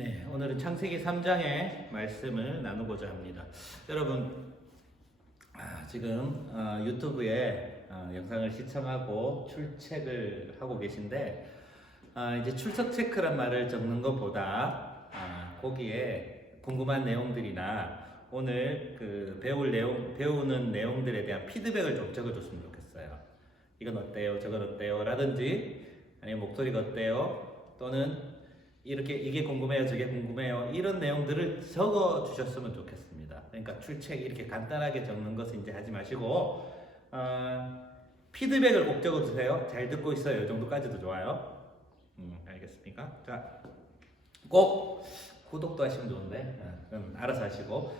네, 오늘은 창세기 3장의 말씀을 나누고자 합니다. 여러분, 지금 유튜브에 영상을 시청하고 출첵을 하고 계신데, 이제 출석 체크란 말을 적는 것보다 거기에 궁금한 내용들이나 오늘 배우는 내용들에 대한 피드백을 좀 적어줬으면 좋겠어요. 이건 어때요? 저건 어때요? 라든지, 아니면 목소리가 어때요? 또는 이게 궁금해요, 저게 궁금해요, 이런 내용들을 적어 주셨으면 좋겠습니다. 그러니까 출첵 이렇게 간단하게 적는 것은 이제 하지 마시고 피드백을 꼭 적어 주세요. 잘 듣고 있어요, 이 정도까지도 좋아요. 알겠습니까? 자, 꼭 구독도 하시면 좋은데 그럼 알아서 하시고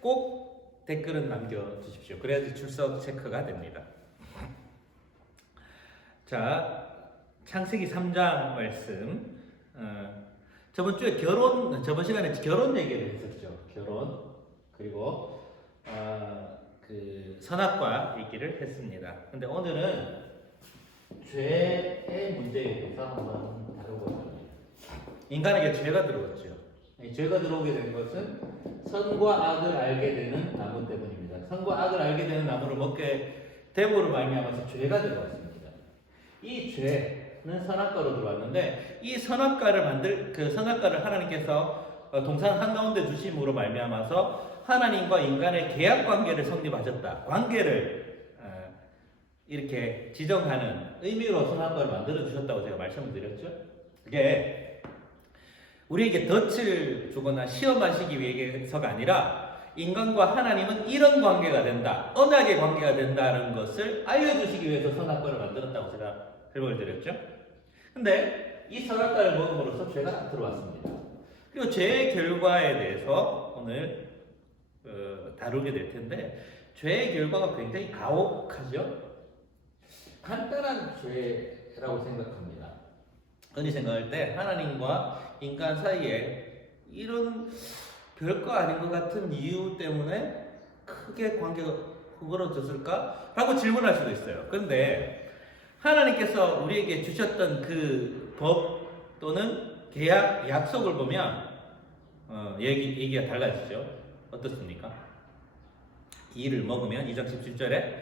꼭 댓글은 남겨 주십시오. 그래야지 출석 체크가 됩니다. 자, 창세기 3장 말씀. 저번 시간에 결혼 얘기를 했었죠. 결혼. 그리고 그 선악과 얘기를 했습니다. 근데 오늘은 죄의 문제에 대해서 한번 다루고자 합니다. 인간에게 죄가 들어왔죠. 죄가 들어오게 된 것은 선과 악을 알게 되는 나무 때문입니다. 선과 악을 알게 되는 나무를 먹게 됨으로 말미암아서 죄가 들어왔습니다. 이 죄는 선악과로 들어왔는데, 이 선악과를 하나님께서 동산 한가운데 주심으로 말미암아서 하나님과 인간의 계약 관계를 성립하셨다. 관계를 이렇게 지정하는 의미로 선악과를 만들어 주셨다고 제가 말씀을 드렸죠. 그게 우리에게 덫을 주거나 시험하시기 위해서가 아니라 인간과 하나님은 이런 관계가 된다, 언약의 관계가 된다는 것을 알려주시기 위해서 선악과를 만들었다고 제가 설명을 드렸죠. 근데 이 선악과를 먹음으로써 죄가 들어왔습니다. 그리고 죄의 결과에 대해서 오늘 다루게 될 텐데, 죄의 결과가 굉장히 가혹하죠. 간단한 죄라고 생각합니다. 흔히 생각할 때 하나님과 인간 사이에 이런 별거 아닌 것 같은 이유 때문에 크게 관계가 흐그러졌을까? 라고 질문할 수도 있어요. 그런데 하나님께서 우리에게 주셨던 그 법 또는 계약, 약속을 보면 얘기가 달라지죠. 어떻습니까? 이를 먹으면 2장 17절에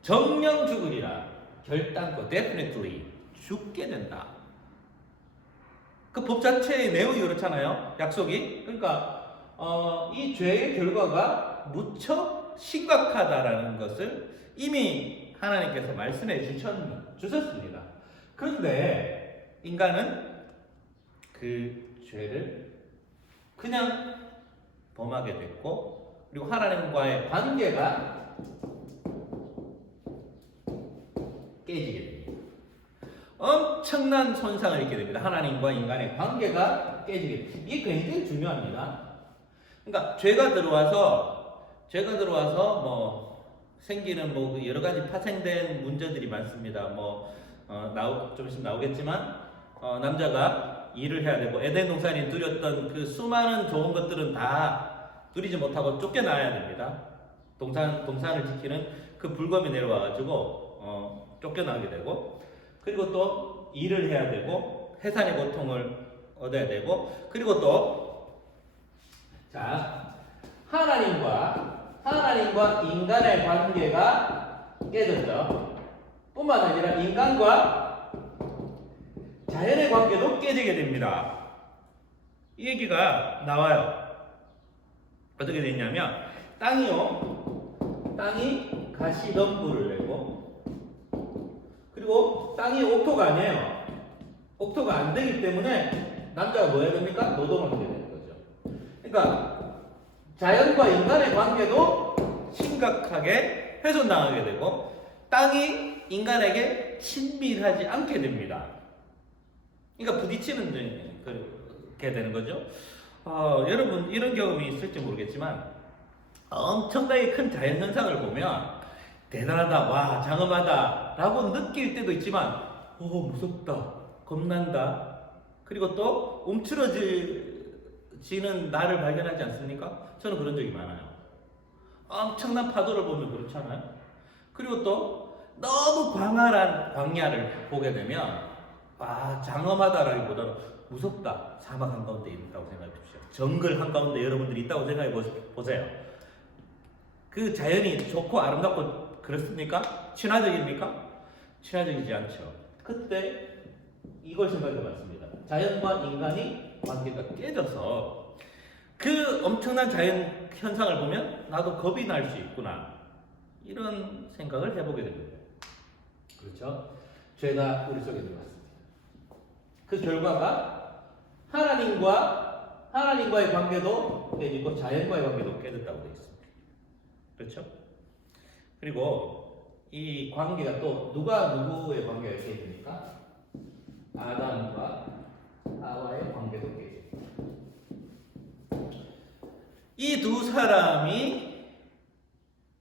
정령 죽으리라 결단코 definitely 죽게 된다. 그 법 자체의 내용이 그렇잖아요. 약속이. 그러니까 이 죄의 결과가 무척 심각하다라는 것을 이미 하나님께서 말씀해 주셨습니다. 그런데 인간은 그 죄를 그냥 범하게 됐고, 그리고 하나님과의 관계가 깨지게 됩니다. 엄청난 손상을 입게 됩니다. 하나님과 인간의 관계가 깨지게 됩니다. 이게 굉장히 중요합니다. 그러니까 죄가 들어와서 생기는 여러 가지 파생된 문제들이 많습니다. 좀 있으면 나오겠지만, 남자가 일을 해야 되고, 에덴 동산이 누렸던 그 수많은 좋은 것들은 다 누리지 못하고 쫓겨나야 됩니다. 동산을 지키는 그 불검이 내려와가지고, 쫓겨나게 되고, 그리고 또 일을 해야 되고, 해산의 고통을 얻어야 되고, 그리고 또, 하나님과 인간의 관계가 깨졌죠. 뿐만 아니라 인간과 자연의 관계도 깨지게 됩니다. 이 얘기가 나와요. 어떻게 되냐면, 땅이 가시덤불을 내고, 그리고 땅이 옥토가 아니에요. 옥토가 안 되기 때문에 남자가 뭐 해야 됩니까? 노동을 하게 되는 거죠. 그러니까 자연과 인간의 관계도 심각하게 훼손당하게 되고, 땅이 인간에게 친밀하지 않게 됩니다. 그러니까 부딪히는 게 되는 거죠. 여러분 이런 경험이 있을지 모르겠지만, 엄청나게 큰 자연현상을 보면 대단하다, 와 장엄하다 라고 느낄 때도 있지만, 무섭다, 겁난다, 그리고 또 움츠러지는 나를 발견하지 않습니까? 저는 그런 적이 많아요. 엄청난 파도를 보면 그렇잖아요. 그리고 또 너무 광활한 광야를 보게 되면 장엄하다라기보다는 무섭다. 사막 한가운데 있다고 생각해 주십시오. 정글 한가운데 여러분들이 있다고 생각해 보세요. 그 자연이 좋고 아름답고 그렇습니까? 친화적입니까? 친화적이지 않죠. 그때 이걸 생각해 봤습니다. 자연과 인간이 관계가 깨져서 그 엄청난 자연 현상을 보면 나도 겁이 날 수 있구나. 이런 생각을 해보게 됩니다. 그렇죠? 죄가 우리 속에 들어왔습니다. 그 결과가 하나님과의 관계도 깨지고 자연과의 관계도 깨졌다고 되어 있습니다. 그렇죠? 그리고 이 관계가 또 누가 누구의 관계가 깨집니까? 아담과 하와의 관계도 깨집니다. 이 두 사람이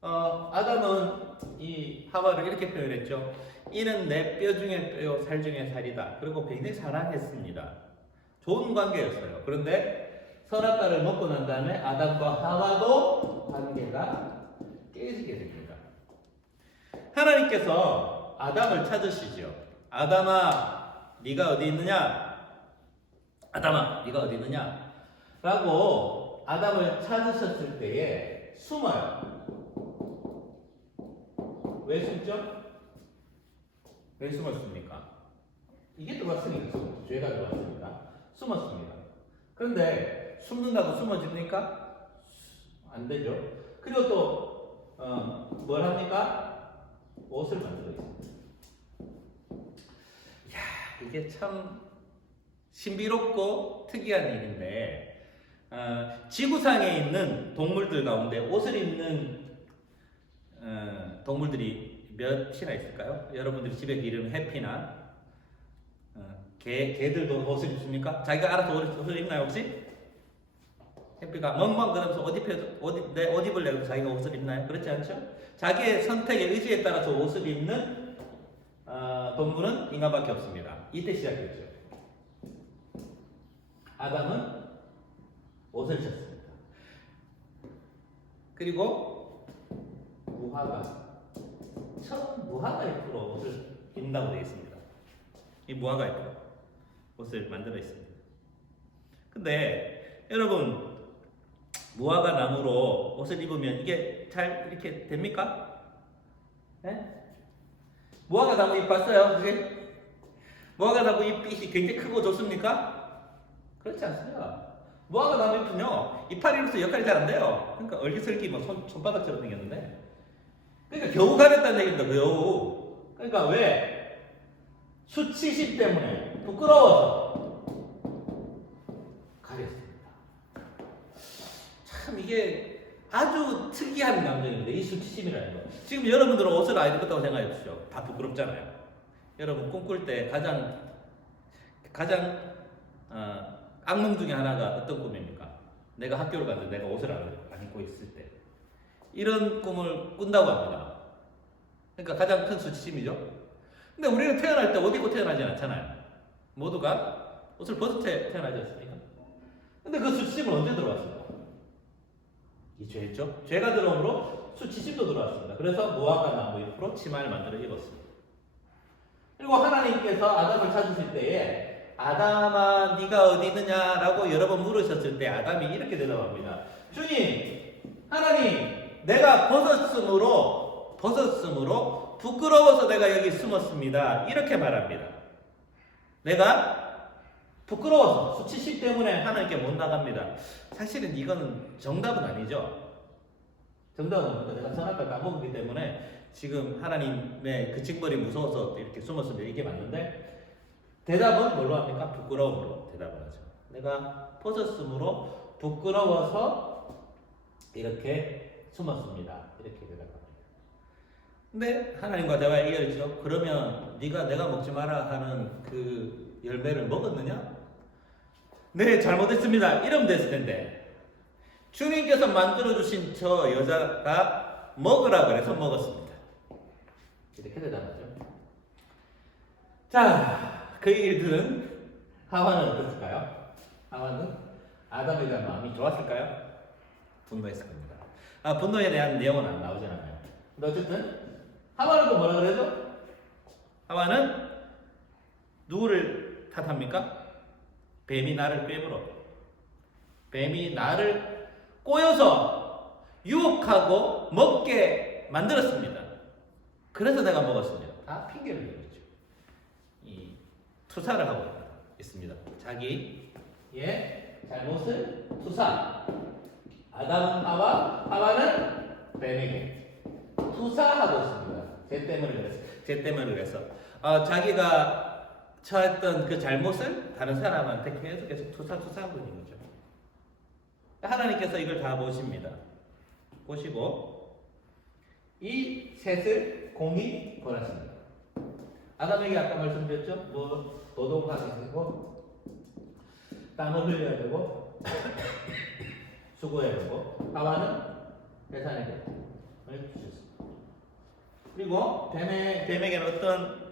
아담은 이 하와를 이렇게 표현했죠. 이는 내 뼈 중에 뼈요 살 중에 살이다. 그리고 굉장히 사랑했습니다. 좋은 관계였어요. 그런데 선악과를 먹고 난 다음에 아담과 하와도 관계가 깨지게 됩니다. 하나님께서 아담을 찾으시죠. 아담아, 네가 어디 있느냐? 아담아, 네가 어디 있느냐? 라고 아담을 찾으셨을 때에 숨어요. 왜 숨죠? 왜 숨었습니까? 이게 들어왔으니까, 죄가 들어왔으니까 숨었습니다. 그런데 숨는다고 숨어집니까? 안 되죠. 그리고 또 뭘 합니까? 옷을 만들어 있습니다. 이야, 이게 참 신비롭고 특이한 일인데 지구상에 있는 동물들 가운데 옷을 입는 동물들이 몇이나 있을까요? 여러분들이 집에 기르는 해피나 개들도 옷을 입습니까? 자기가 알아서 옷을 입나요 혹시? 해피가 멍멍 그러면서 옷 입을 내고 자기가 옷을 입나요? 그렇지 않죠? 자기의 선택의 의지에 따라서 옷을 입는 동물은 인간밖에 없습니다. 이때 시작했죠. 아담은 옷을 쳤습니다. 그리고 무화과 잎으로 옷을 입는다고 되어 있습니다. 이 무화과 잎으로 옷을 만들어 있습니다. 근데 여러분 무화과 나무로 옷을 입으면 이게 잘 이렇게 됩니까? 네? 무화과 나무 잎 봤어요? 그게? 무화과 나무 잎이 굉장히 크고 좋습니까? 그렇지 않습니다. 무화과 나무 잎은요 이파리로서 역할이 잘 안 돼요. 그러니까 얼기설기 뭐 손바닥처럼 생겼는데 그러니까 겨우 가렸다는 얘기입니다. 겨우. 그러니까 왜? 수치심 때문에 부끄러워서 가렸습니다. 참 이게 아주 특이한 감정인데 이 수치심이라는 거. 지금 여러분들은 옷을 안 입었다고 생각해 보십시오. 다 부끄럽잖아요. 여러분 꿈꿀 때 가장 악몽 중에 하나가 어떤 꿈입니까? 내가 학교를 갔는데 내가 옷을 안 입고 있을 때 이런 꿈을 꾼다고 합니다. 그러니까 가장 큰 수치심이죠. 근데 우리는 태어날 때 옷 입고 태어나지 않잖아요. 모두가 옷을 벗어 태어나지 않습니까? 근데 그 수치심은 언제 들어왔습니까? 이 죄죠. 죄가 들어옴으로 수치심도 들어왔습니다. 그래서 무화과 나무 잎으로 치마를 만들어 입었습니다. 그리고 하나님께서 아담을 찾으실 때에 아담아 네가 어디 있느냐라고 여러 번 물으셨을 때 아담이 이렇게 대답합니다. 주님, 하나님, 내가 벗었으므로 부끄러워서 내가 여기 숨었습니다. 이렇게 말합니다. 내가 부끄러워서 수치심 때문에 하나님께 못 나갑니다. 사실은 이거는 정답은 아니죠. 정답은 뭡니까? 내가 선악과를 까먹었기 때문에 지금 하나님의 그 징벌이 무서워서 이렇게 숨었습니다. 이게 맞는데 대답은 뭘로 합니까? 부끄러움으로 대답을 하죠. 내가 벗었으므로 부끄러워서 이렇게 숨었습니다. 이렇게 대답합니다. 근데 하나님과 대화에 이어지죠. 그러면 네가 내가 먹지 마라 하는 그 열매를 먹었느냐? 네, 잘못했습니다. 이러면 됐을 텐데 주님께서 만들어주신 저 여자가 먹으라 그래서 먹었습니다. 이렇게 대답하죠. 자, 그 일들은 하와는 어땠을까요? 하와는 아담에 대한 마음이 좋았을까요? 분노했을 겁니다. 분노에 대한 내용은 안 나오잖아요. 근데 어쨌든 하와는 또 뭐라 그래죠? 하와는 누구를 탓합니까? 뱀이 나를 꿰물어. 뱀이 나를 꼬여서 유혹하고 먹게 만들었습니다. 그래서 내가 먹었습니다. 다 핑계를 내었죠. 이 투사를 하고 있습니다. 자기의 잘못을 투사. 아담 하와는 뱀에게 투사하고 있습니다. 쟤 때문에 그랬어. 자기가 처했던 그 잘못을 다른 사람한테 계속 투사하고 있는 거죠. 하나님께서 이걸 다 보십니다. 보시고 이 셋을 공히 권하십니다. 아담에게 아까 말씀드렸죠? 뭐 노동하게 되고 땀을 흘려야 되고 수고해야 되고 하와는 계산해야 되고 주셨습니다. 그리고 뱀에게는 어떤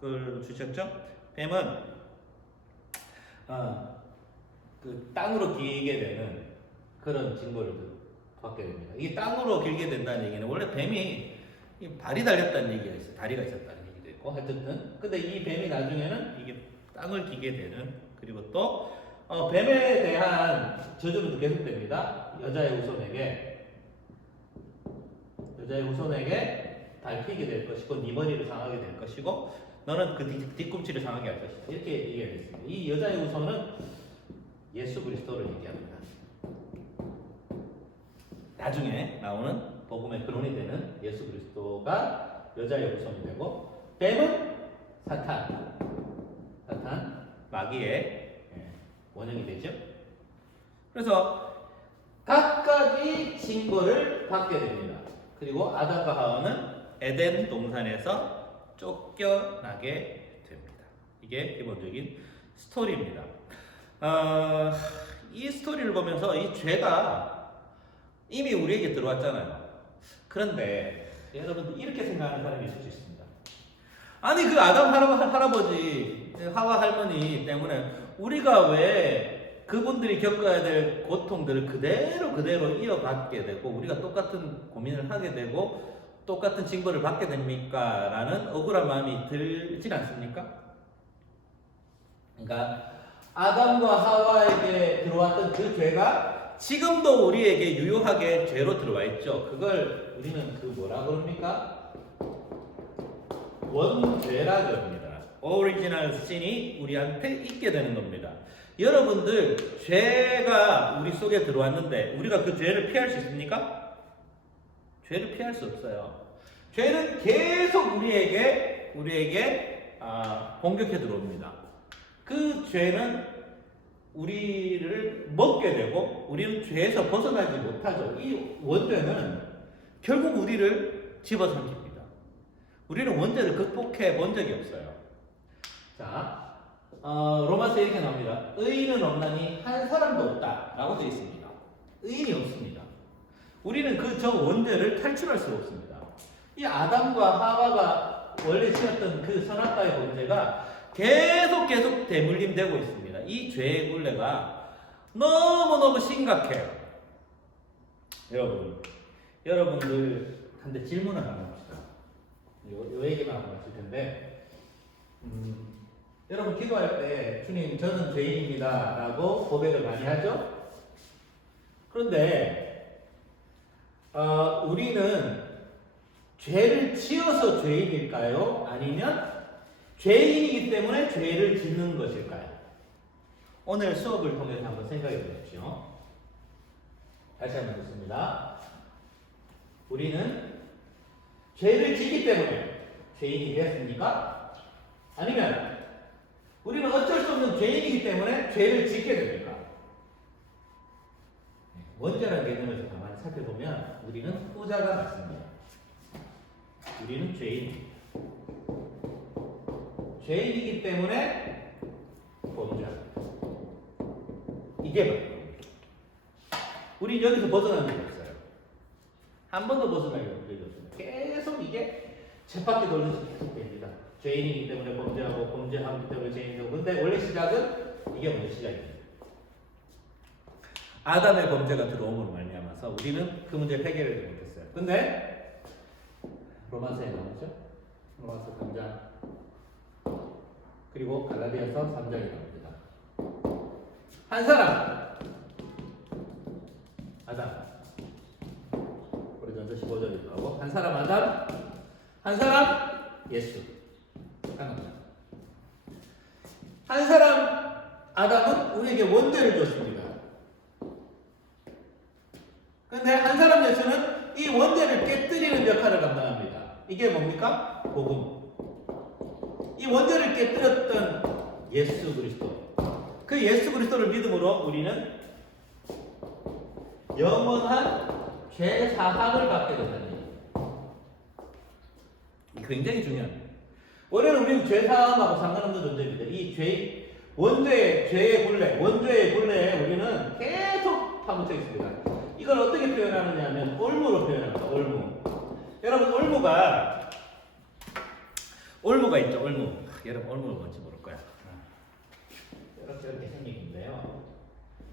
걸 주셨죠? 뱀은 그 땅으로 길게 되는 그런 징벌을 받게 됩니다. 이게 땅으로 길게 된다는 얘기는 원래 뱀이 발이 달렸다는 얘기가 있어요. 다리가 있었다는 얘기도 있고 어쨌든 근데 이 뱀이 나중에는 이게 땅을 기게 되는 그리고 또 뱀에 대한 저주도 계속됩니다. 여자의 후손에게 밟히게 될 것이고 네 머리를 상하게 될 것이고 너는 그 뒤꿈치를 상하게 할 것이다. 이렇게 얘기했습니다. 이 여자의 후손은 예수 그리스도를 얘기합니다. 나중에 나오는 복음의 근원이 되는 예수 그리스도가 여자의 후손이 되고 뱀은 사탄 마귀의 원형이 되죠. 그래서 각각이 징벌을 받게 됩니다. 그리고 아담과 하와는 에덴 동산에서 쫓겨나게 됩니다. 이게 기본적인 스토리입니다. 이 스토리를 보면서 이 죄가 이미 우리에게 들어왔잖아요. 그런데 여러분 이렇게 생각하는 사람이 있을 수 있습니다. 아니 그 아담 할아버지 하와 할머니 때문에 우리가 왜 그분들이 겪어야 될 고통들을 그대로 이어받게 되고 우리가 똑같은 고민을 하게 되고 똑같은 징벌을 받게 됩니까? 라는 억울한 마음이 들진 않습니까? 그러니까 아담과 하와에게 들어왔던 그 죄가 지금도 우리에게 유효하게 죄로 들어와 있죠. 그걸 우리는 그 뭐라 그럽니까? 원죄라 그럽니다. 오리지널 신이 우리한테 있게 되는 겁니다. 여러분들 죄가 우리 속에 들어왔는데 우리가 그 죄를 피할 수 있습니까? 죄를 피할 수 없어요. 죄는 계속 우리에게 공격해 들어옵니다. 그 죄는 우리를 먹게 되고 우리는 죄에서 벗어나지 못하죠. 이 원죄는 결국 우리를 집어삼킵니다. 우리는 원죄를 극복해 본 적이 없어요. 자, 로마서 이렇게 나옵니다. 의인은 없나니 한 사람도 없다라고 되어 있습니다. 의인이 없습니다. 우리는 저 원죄를 탈출할 수 없습니다. 이 아담과 하와가 원래 지었던 그 선악과의 범죄가 계속 대물림되고 있습니다. 이 죄의 굴레가 너무너무 심각해요. 여러분들한테 질문을 한번 합시다. 요 얘기만 한번 하실 텐데 여러분 기도할 때 주님 저는 죄인입니다 라고 고백을 많이 하죠. 그런데 우리는 죄를 지어서 죄인일까요? 아니면 죄인이기 때문에 죄를 짓는 것일까요? 오늘 수업을 통해서 한번 생각해 보십시오. 다시 한번 듣습니다. 우리는 죄를 짓기 때문에 죄인이 되었습니까? 아니면 우리는 어쩔 수 없는 죄인이기 때문에 죄를 짓게 됩니까? 원죄라는 개념에서 가만히 살펴보면 우리는 후자가 맞습니다. 우리는 죄인이기 때문에 범죄합니다. 이게 맞습니다. 우리 여기서 벗어나는 게 없어요. 한 번도 벗어나는 게 없습니다. 계속 이게 쳇바퀴 돌면서 계속 됩니다. 죄인이기 때문에 범죄하고 범죄하기 때문에 죄인이고 근데 원래 시작은 이게 먼저 시작입니다. 아담의 범죄가 들어옴으로 말미암아서 우리는 그 문제를 해결하지 못했어요. 근데 로마서에 나오죠? 로마서 3장 그리고 갈라디아서 3장이 나옵니다. 한 사람 아담. 고린도전서 15절이 나오고 한 사람 아담, 한 사람 예수. 하나입니다. 한 사람 아담은 우리에게 원죄를 줬습니다. 그런데 한 사람 예수는 이 원죄를 깨뜨리는 역할을 감당합니다. 이게 뭡니까? 복음. 이 원죄를 깨뜨렸던 예수 그리스도. 그 예수 그리스도를 믿음으로 우리는 영원한 죄 사함을 받게 된다는 얘기예요. 굉장히 중요합니다. 원래는 우리는 죄 사함하고 상관없는 존재입니다. 이 죄의 굴레, 원죄의 굴레에 우리는 계속 파묻혀 있습니다. 이걸 어떻게 표현하느냐 하면 올무로 표현합니다. 올무. 여러분 올무가 있죠. 올무. 여러분 올무가 뭔지 모를 거야. 이렇게 생긴 건데요.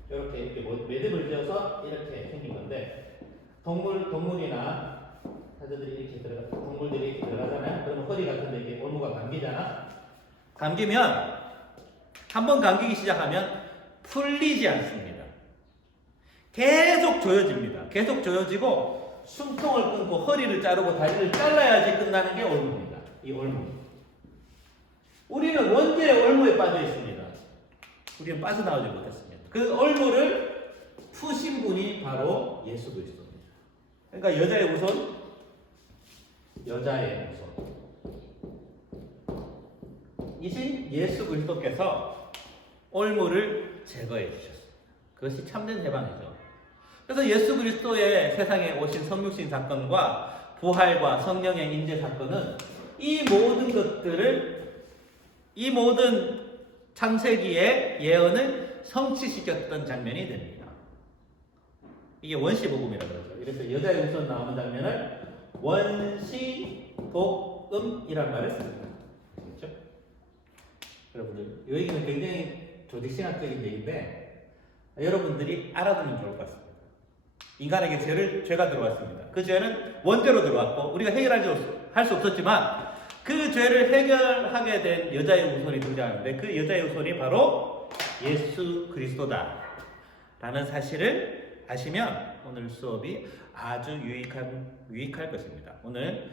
이렇게 매듭을 지어서 이렇게 생긴 건데 동물이나 사자들이 동물들이 이렇게 들어가잖아요. 그러면 허리 같은데 이게 올무가 감기잖아. 감기면 한번 감기기 시작하면 풀리지 않습니다. 계속 조여집니다. 계속 조여지고 숨통을 끊고 허리를 자르고 다리를 잘라야지 끝나는 게 올무입니다. 이 올무. 우리는 원죄의 올무에 빠져 있습니다. 우리는 빠져나오지 못했습니다. 그 올무를 푸신 분이 바로 예수 그리스도입니다. 그러니까 여자의 우선, 여자의 우선. 이신 예수 그리스도께서 올무를 제거해 주셨습니다. 그것이 참된 해방이죠. 그래서 예수 그리스도의 세상에 오신 성육신 사건과 부활과 성령의 임재 사건은 이 모든 것들을 이 모든 창세기의 예언을 성취시켰던 장면이 됩니다. 이게 원시복음이라고 그러죠. 그래서 여자의 우선 나오는 장면을 원시복음이란 말을 씁니다. 그렇죠? 여러분들, 이 얘기는 굉장히 조직신학적인 얘기인데 여러분들이 알아두면 좋을 것 같습니다. 인간에게 죄가 들어왔습니다. 그 죄는 원죄로 들어왔고 우리가 할 수 없었지만 그 죄를 해결하게 된 여자의 우선이 등장하는데 그 여자의 우선이 바로 예수 그리스도다 라는 사실을 아시면 오늘 수업이 아주 유익할 것입니다. 오늘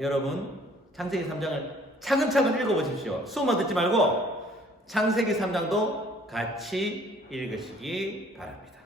여러분 창세기 3장을 차근차근 읽어보십시오. 수업만 듣지 말고 창세기 3장도 같이 읽으시기 바랍니다.